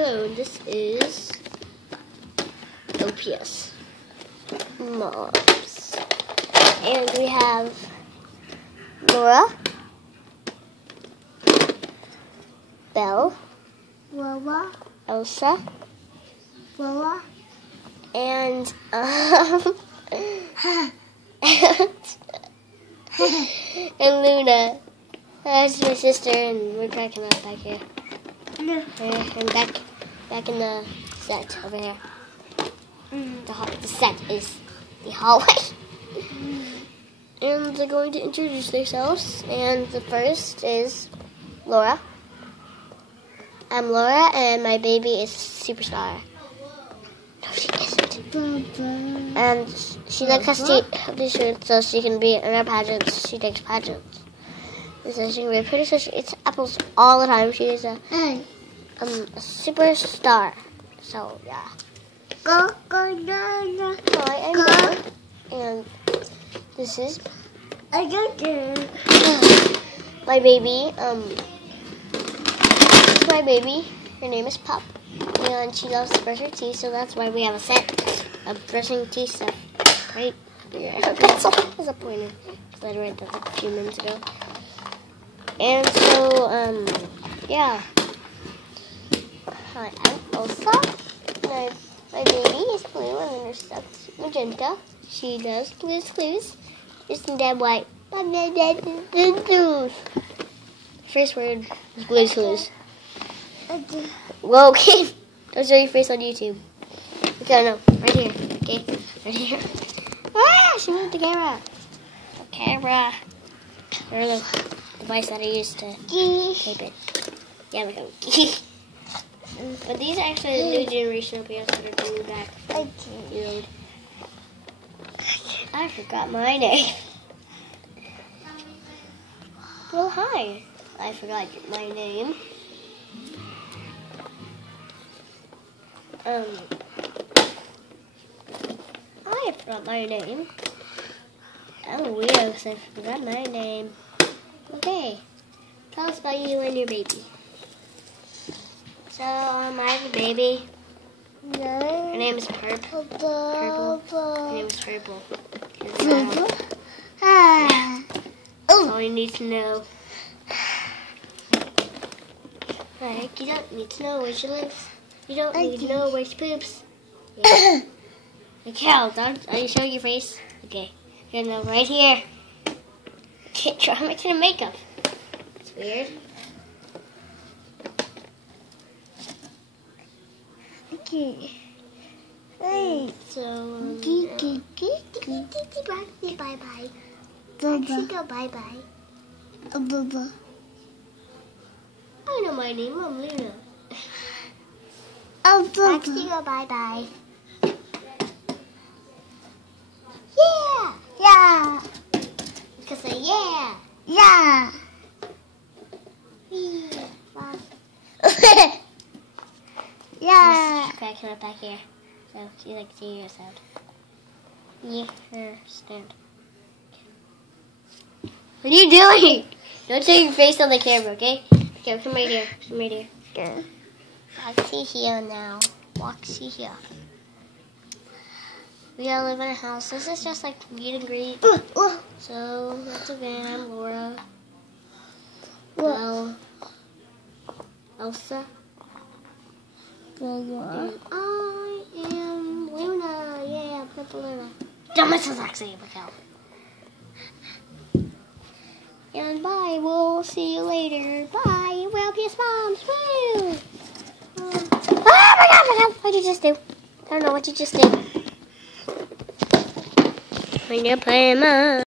Hello, this is OPS Moms. And we have Laura, Belle, Wawa, Elsa, Wawa, and and Luna. That's my sister, and we're cracking up back here. no, And back in the set over here. The set is the hallway. And they're going to introduce themselves. And the first is Laura. I'm Laura, and my baby is Superstar. No, she isn't. Baba. And she likes these shirts so she can be in our pageants. She takes pageants. And so she can be pretty. So she eats apples all the time. She is a superstar. So yeah. Go, go, no, no. Hi, I'm Laura, and this is I got you. my baby. This is my baby. Her name is Pup, and she loves to brush her teeth. So that's why we have a set of brushing teeth stuff right here. Her pencil is a pointer. I read that like a few minutes ago. And so, yeah. Hi, I'm Elsa. My baby is blue and then her stuff's magenta. She does clues. Isn't that white? First word is clues. Whoa, okay. Don't show your face on YouTube. Okay, no, right here. Okay, right here. Ah, she moved the camera. The camera. Or the device that I used to tape it. Yeah, we go. But these are actually the new generation of PS that are coming back. I forgot my name. Well, hi. I forgot my name. I forgot my name. Oh, weird, because I forgot my name. Okay. Tell us about you and your baby. So, I have a baby. Her name is Purple. Her name is Purple. That's all you need to know. Like, you don't need to know where she lives. You don't need to know where she poops. Yeah. Okay, are you showing your face? Okay. You're gonna go right here. Okay, try making a makeup. It's weird. Okay. Hey. So, Bye bye. Go bye bye. Baba. I know my name. I'm Luna. Baba. Go bye bye. Yeah. Yeah. You can say yeah. Yeah. Yeah. She's cracking up back here. So she likes to hear your sound. Yeah, stand. What are you doing? Don't show your face on the camera, okay? Okay, come right here. Come right here. Yeah. Walksy here now. Walksy here. We all live in a house. This is just like meet and greet. So that's okay. I'm Laura. Belle. Elsa. And I am Luna. Yeah, Purple Luna. This is actually a cow. And bye. We'll see you later. Bye. Well, PS Moms. Woo! Oh my god! What did you just do? I don't know what you just did. When you're playing Mom.